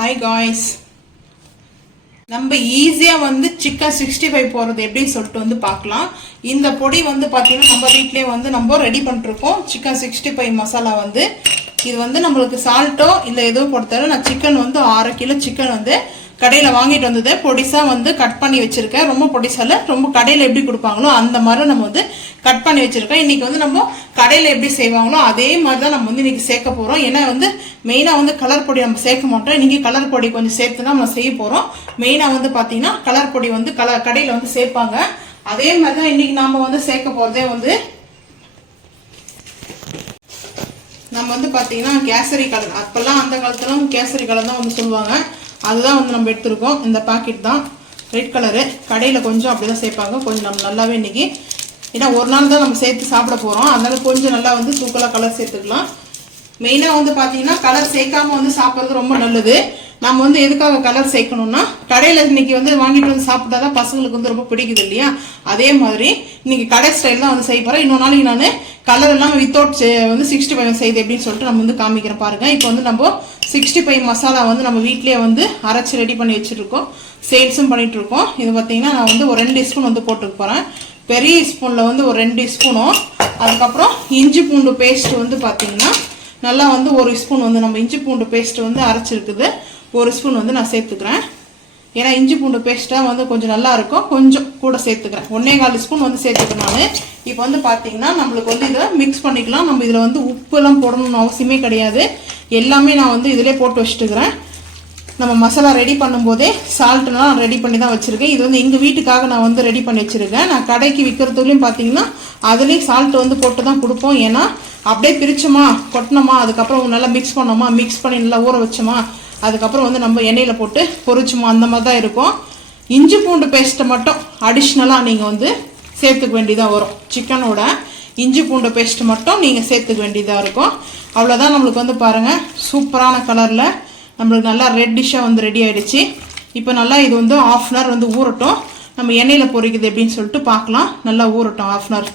Hi guys, நம்ம ஈஸியா வந்து சிக்கன் 65 போறது எப்படின்னு சொல்லிட்டு வந்து பார்க்கலாம். இந்த பொடி வந்து பாத்தீங்கன்னா நம்ம வீட்லயே வந்து நம்ம ரெடி பண்ணிருக்கோம். சிக்கன் 65 மசாலா வந்து இது வந்து நம்மளுக்கு சால்ட்டோ இல்ல எதுவும் போடுறதால நான் சிக்கன் வந்து 6 கிலோ சிக்கன் வந்து கடையில் வாங்கிட்டு வந்தது பொடிசா வந்து கட் பண்ணி வச்சிருக்கேன். ரொம்ப பொடிசால ரொம்ப கடையில் எப்படி கொடுப்பாங்களோ அந்த மாதிரி நம்ம வந்து கட் பண்ணி வச்சிருக்கேன். இன்னைக்கு வந்து நம்ம கடையில் எப்படி செய்வாங்களோ அதே மாதிரி தான் நம்ம வந்து இன்னைக்கு சேர்க்க போறோம். ஏன்னா வந்து மெயினா வந்து கலர் பொடி நம்ம சேர்க்க மாட்டோம். இன்னைக்கு கலர் பொடி கொஞ்சம் சேர்த்து தான் நம்ம செய்ய போறோம். மெயினா வந்து பாத்தீங்கன்னா கலர் பொடி வந்து கடையில் வந்து சேர்ப்பாங்க. அதே மாதிரி தான் இன்னைக்கு நாம வந்து சேர்க்க போறதே வந்து நம்ம வந்து பாத்தீங்கன்னா கேசரி கலர். அப்பெல்லாம் அந்த காலத்துல கேசரி கலர் தான் வந்து சொல்லுவாங்க. அதுதான் வந்து நம்ம எடுத்துருக்கோம். இந்த பாக்கெட் தான் ரெட் கலரு. கடையில் கொஞ்சம் அப்படிதான் சேர்ப்பாங்க. கொஞ்சம் நம்ம நல்லாவே இன்னைக்கு ஏன்னா ஒரு நாள் தான் நம்ம சேர்த்து சாப்பிட போறோம். அதனால கொஞ்சம் நல்லா வந்து தூக்கலா கலர் சேர்த்துக்கலாம். மெயினா வந்து பாத்தீங்கன்னா கலர் சேர்க்காம வந்து சாப்பிட்றது ரொம்ப நல்லது. நம்ம வந்து எதுக்காக கலர் சேர்க்கணும்னா கடையில இன்னைக்கு வந்து வாங்கிட்டு வந்து சாப்பிட்டாதான் பசங்களுக்கு வந்து ரொம்ப பிடிக்குது இல்லையா. அதே மாதிரி இன்னைக்கு கடை ஸ்டைல் தான் வந்து செய்ய போறேன். இன்னொரு நாளைக்கு நான் கலர் எல்லாம் வித்தவுட் வந்து 65 செய்யுது எப்படின்னு சொல்லிட்டு நம்ம வந்து காமிக்கிறேன் பாருங்க. இப்போ வந்து நம்ம 65 மசாலா வந்து நம்ம வீட்லயே வந்து அரைச்சு ரெடி பண்ணி வச்சிருக்கோம். சேல்ஸும் பண்ணிட்டு இருக்கோம். இது பாத்தீங்கன்னா நான் வந்து ஒரு 2 ஸ்பூன் வந்து போட்டுக்க போறேன். பெரிய ஸ்பூன்ல வந்து ஒரு 2 ஸ்பூனும் அதுக்கப்புறம் இஞ்சி பூண்டு பேஸ்ட் வந்து பாத்தீங்கன்னா நல்லா வந்து 1 ஸ்பூன் வந்து நம்ம இஞ்சி பூண்டு பேஸ்ட் வந்து அரைச்சிருக்குது 1 ஸ்பூன் வந்து நான் சேர்த்துக்கிறேன். ஏன்னா இஞ்சி பூண்டு பேஸ்டா வந்து கொஞ்சம் நல்லா இருக்கும். கொஞ்சம் கூட சேர்த்துக்கிறேன். 1.25 ஸ்பூன் வந்து சேர்த்துக்கிறேன் நான். இப்போ வந்து பாத்தீங்கன்னா நம்மளுக்கு வந்து இதை மிக்ஸ் பண்ணிக்கலாம். நம்ம இதுல வந்து உப்பு எல்லாம் போடணும்னு அவசியமே கிடையாது. எல்லாமே நான் வந்து இதுலயே போட்டு வச்சுட்டுக்கிறேன். நம்ம மசாலா ரெடி பண்ணும்போதே சால்ட்லாம் ரெடி பண்ணி தான் வச்சிருக்கேன். இது வந்து எங்க வீட்டுக்காக நான் வந்து ரெடி பண்ணி வச்சிருக்கேன். நான் கடைக்கு விற்கிறதுலையும் பாத்தீங்கன்னா அதுலேயும் சால்ட் வந்து போட்டு தான் கொடுப்போம். ஏன்னா அப்படியே பிரிச்சோமா கொட்டினோமா அதுக்கப்புறம் நல்லா மிக்ஸ் பண்ணோமா மிக்ஸ் பண்ணி நல்லா ஊற வச்சோமா அதுக்கப்புறம் வந்து நம்ம எண்ணெயில போட்டு பொரிச்சோமா அந்த மாதிரி தான் இருக்கும். இஞ்சி பூண்டு பேஸ்ட்டை மட்டும் அடிஷ்னலா நீங்க வந்து சேர்த்துக்க வேண்டியதா வரும். சிக்கனோட இஞ்சி பூண்டு பேஸ்ட் மட்டும் நீங்க சேர்த்துக்க வேண்டியதா இருக்கும். அவ்வளவுதான். நம்மளுக்கு வந்து பாருங்க சூப்பரான கலர்ல நம்மளுக்கு நல்லா ரெட்டிஷா வந்து ரெடி ஆயிடுச்சு. இப்போ நல்லா இது வந்து 1/2 hour வந்து ஊறட்டும். நம்ம எண்ணெயில பொரிக்குது எப்படின்னு சொல்லிட்டு பார்க்கலாம். நல்லா ஊறட்டும் 1/2 hour.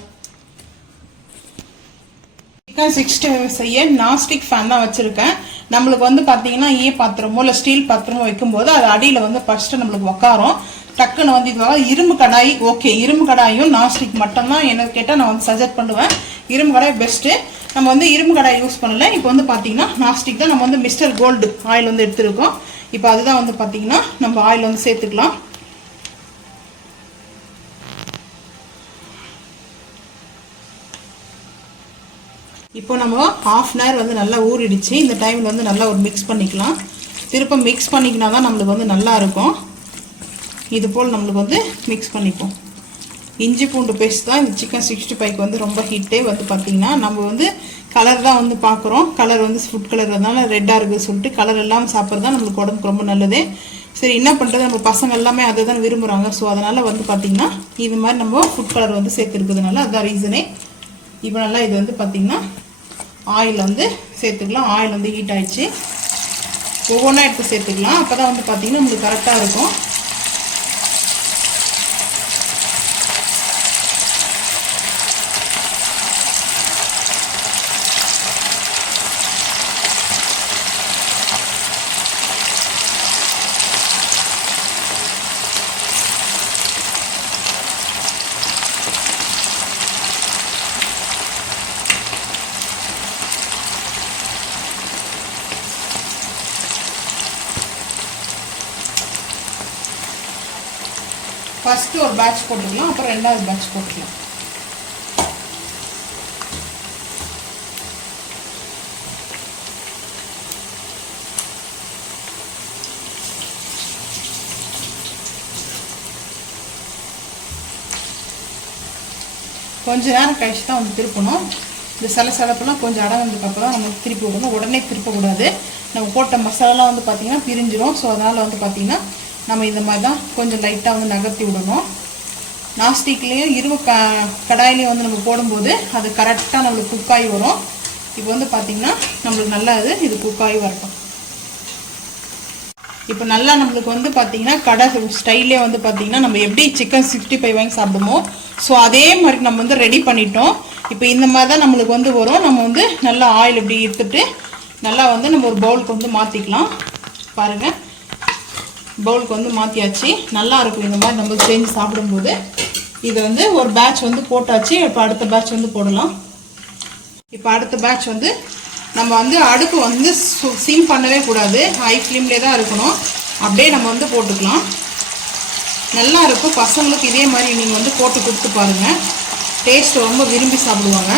சிக்கன் 65 செய்ய நான்ஸ்டிக் ஃபேன் தான் வச்சிருக்கேன். நம்மளுக்கு வந்து பாத்தீங்கன்னா பாத்திரமோ இல்ல ஸ்டீல் பாத்திரமோ வைக்கும்போது அது அடியில வந்து ஃபர்ஸ்ட் நம்மளுக்கு உக்காரும். டக்குன்னு வந்து இதுவாக இரும்பு கடாய் ஓகே. இரும்பு கடாயும் நான்ஸ்டிக் மட்டும் தான் எனக்கு கேட்டால் நான் வந்து சஜெஸ்ட் பண்ணுவேன். இரும்பு கடாய் பெஸ்ட். நம்ம வந்து இரும்பு கடாய் யூஸ் பண்ணல. இப்போ வந்து பாத்தீங்கன்னா நான்ஸ்டிக் தான் நம்ம வந்து மிஸ்டர் கோல்டு ஆயில் வந்து எடுத்துருக்கோம். இப்போ அதுதான் வந்து பாத்தீங்கன்னா நம்ம ஆயில் வந்து சேர்த்துக்கலாம். இப்போ நம்ம 1/2 hour வந்து நல்லா ஊறிடுச்சு. இந்த டைம்ல வந்து நல்லா ஒரு மிக்ஸ் பண்ணிக்கலாம். திரும்ப மிக்ஸ் பண்ணிக்கினா தான் நம்மளுக்கு வந்து நல்லா இருக்கும். இது போல் நம்மளுக்கு வந்து மிக்ஸ் பண்ணிப்போம். இஞ்சி பூண்டு பேஸ்ட் தான் இந்த சிக்கன் 65க்கு வந்து ரொம்ப ஹிட்டே வந்து பார்த்தீங்கன்னா நம்ம வந்து கலர் தான் வந்து பார்க்குறோம். கலர் வந்து ஃபுட் கலர் அதனால ரெட்டாக இருக்குன்னு சொல்லிட்டு கலர் எல்லாம் சாப்பிட்றது தான் நம்மளுக்கு உடம்புக்கு ரொம்ப நல்லது. சரி என்ன பண்ணுறது நம்ம பசங்க எல்லாமே அதை தான் விரும்புகிறாங்க. ஸோ அதனால வந்து பார்த்தீங்கன்னா இது மாதிரி நம்ம ஃபுட் கலர் வந்து சேர்த்துருக்குதுனால அதுதான் ரீசனே. இப்போ நல்லா இது வந்து பார்த்தீங்கன்னா ஆயில் வந்து சேர்த்துக்கலாம். ஆயில் வந்து ஹீட் ஆயிடுச்சு. ஒவ்வொன்றா எடுத்து சேர்த்துக்கலாம். அப்போ தான் வந்து பார்த்தீங்கன்னா உங்களுக்கு கரெக்டாக இருக்கும். ஃபர்ஸ்ட் ஒரு பேட்ச் போட்டுக்கலாம். அப்புறம் ரெண்டாவது பேட்ச் போட்டுக்கலாம். கொஞ்ச நேரம் கழிச்சு தான் வந்து திருப்பணும். இந்த சலசலப்பெல்லாம் கொஞ்சம் அடங்கினதுக்கப்புறம் நம்ம திருப்பி விடணும். உடனே திருப்பக்கூடாது. நம்ம போட்ட மசாலாலாம் வந்து பார்த்தீங்கன்னா பிரிஞ்சிடும். ஸோ அதனால வந்து பார்த்தீங்கன்னா நம்ம இந்த மாதிரி தான் கொஞ்சம் லைட்டாக வந்து நகர்த்தி விடணும். நான்ஸ்டிக்லேயும் இரும்பு கடாயிலையும் வந்து நம்ம போடும்போது அது கரெக்டாக நம்மளுக்கு குக்காகி வரும். இப்போ வந்து பார்த்தீங்கன்னா நம்மளுக்கு நல்லா இது குக்காகி வரட்டும். இப்போ நல்லா நம்மளுக்கு வந்து பார்த்தீங்கன்னா கடை ஸ்டைலே வந்து பார்த்தீங்கன்னா நம்ம எப்படி சிக்கன் 65 வாங்கி சாப்பிடுமோ ஸோ அதே மாதிரி நம்ம வந்து ரெடி பண்ணிட்டோம். இப்போ இந்த மாதிரி தான் நம்மளுக்கு வந்து வரும். நம்ம வந்து நல்லா ஆயில் இப்படி எடுத்துட்டு நல்லா வந்து நம்ம ஒரு பவுலுக்கு வந்து மாற்றிக்கலாம். பாருங்கள், பவுலுக்கு வந்து மாற்றியாச்சு. நல்லா இருக்கும் இந்த மாதிரி நம்ம செஞ்சு சாப்பிடும்போது. இது வந்து ஒரு பேட்ச் வந்து போட்டாச்சு. இப்போ அடுத்த பேட்ச் வந்து போடலாம். இப்போ அடுத்த பேட்ச் வந்து நம்ம வந்து அடுப்பு வந்து சிம் பண்ணவே கூடாது, ஹை ஃப்ளேம்லேயே தான் இருக்கணும். அப்படியே நம்ம வந்து போட்டுக்கலாம். நல்லா இருக்கும். பசங்களுக்கு இதே மாதிரி நீங்கள் வந்து போட்டு கொடுத்து பாருங்கள், டேஸ்ட் ரொம்ப விரும்பி சாப்பிடுவாங்க.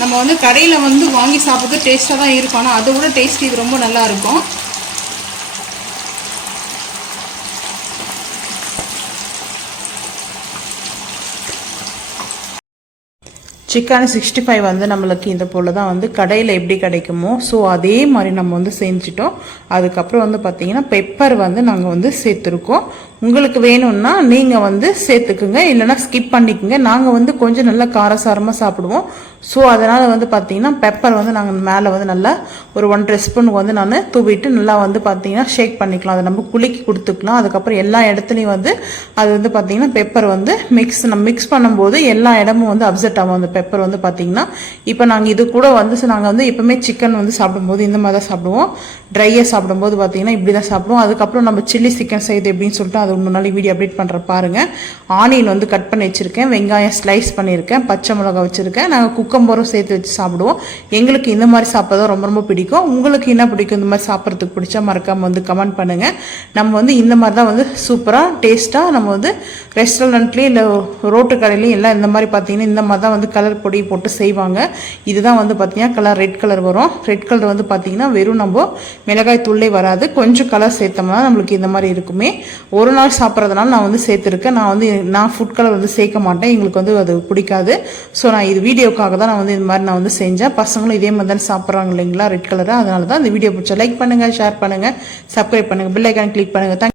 நம்ம வந்து கடையில் வந்து வாங்கி சாப்பிட்றது டேஸ்ட்டாக தான் இருக்கும், ஆனால் அதை விட டேஸ்ட் இது ரொம்ப நல்லா இருக்கும். சிக்கன் 65 வந்து நம்மளுக்கு இந்த போல் தான் வந்து கடையில் எப்படி கிடைக்குமோ ஸோ அதே மாதிரி நம்ம வந்து செஞ்சிட்டோம். அதுக்கப்புறம் வந்து பார்த்திங்கன்னா பெப்பர் வந்து நாங்கள் வந்து சேர்த்துருக்கோம். உங்களுக்கு வேணும்னா நீங்கள் வந்து சேர்த்துக்குங்க, இல்லைனா ஸ்கிப் பண்ணிக்கோங்க. நாங்கள் வந்து கொஞ்சம் நல்லா காரசாரமாக சாப்பிடுவோம். ஸோ அதனால் வந்து பார்த்திங்கன்னா பெப்பர் வந்து நாங்கள் மேலே வந்து நல்லா ஒரு 1 ஸ்பூன் வந்து நான் தூவிட்டு நல்லா வந்து பார்த்திங்கன்னா ஷேக் பண்ணிக்கலாம். அதை நம்ம குலுக்கி கொடுத்துக்கலாம். அதுக்கப்புறம் எல்லா இடத்துலையும் வந்து அது வந்து பார்த்திங்கன்னா பெப்பர் வந்து மிக்ஸ் பண்ணும்போது எல்லா இடமும் வந்து அப்செட் ஆகும் அந்த பெப்பர் வந்து பார்த்திங்கன்னா. இப்போ நாங்கள் இது கூட வந்து நாங்கள் வந்து எப்போவுமே சிக்கன் வந்து சாப்பிடும்போது இந்த மாதிரி தான் சாப்பிடுவோம். ட்ரையாக சாப்பிடும்போது பார்த்திங்கன்னா இப்படி தான் சாப்பிடுவோம். அதுக்கப்புறம் நம்ம சில்லி சிக்கன் செய்யுது எப்படின்னு சொல்லிட்டு அது இன்னொரு நாள் வீடியோ அப்டேட் பண்ணுற பாருங்கள். ஆனியன் வந்து கட் பண்ணி வச்சுருக்கேன், வெங்காயம் ஸ்லைஸ் பண்ணியிருக்கேன், பச்சை மிளகா வச்சுருக்கேன். நாங்கள் குக்கம்பரும் சேர்த்து வச்சு சாப்பிடுவோம். எங்களுக்கு இந்த மாதிரி சாப்பிட்றது ரொம்ப ரொம்ப பிடிக்கும். உங்களுக்கு என்ன பிடிக்கும் இந்த மாதிரி சாப்பிட்றதுக்கு பிடிச்சா மறக்காமல் வந்து கமெண்ட் பண்ணுங்கள். நம்ம வந்து இந்த மாதிரி தான் வந்து சூப்பராக டேஸ்ட்டாக நம்ம வந்து ரெஸ்டாரண்ட்லேயும் இல்லை ரோட்டு கடையிலையும் எல்லாம் இந்த மாதிரி பார்த்தீங்கன்னா இந்த மாதிரி தான் வந்து கலர் பொடி போட்டு செய்வாங்க. இதுதான் வந்து பார்த்தீங்கன்னா கலர் ரெட் கலர் வரும். ரெட் கலர் வந்து பார்த்தீங்கன்னா வெறும் நம்ம மிளகாய் தூளே வராது, கொஞ்சம் கலர் சேர்த்தோம்னா நம்மளுக்கு இந்த மாதிரி இருக்குமே. ஒரு நாள் சாப்பிட்றதுனால நான் வந்து சேர்த்துருக்கேன். நான் ஃபுட் கலர் வந்து சேர்க்க மாட்டேன், எங்களுக்கு வந்து அது பிடிக்காது. ஸோ நான் இது வீடியோக்காக தான் நான் வந்து இந்த மாதிரி நான் வந்து செஞ்சேன். பசங்களும் இதே மாதிரி தான் சாப்பிட்றாங்க இல்லைங்களா ரெட் கலரை. அதனால தான் இந்த வீடியோ பிடிச்சா லைக் பண்ணுங்கள், ஷேர் பண்ணுங்கள், சப்ஸ்கிரைப் பண்ணுங்கள், பெல் ஐக்கான் கிளிக் பண்ணுங்கள்.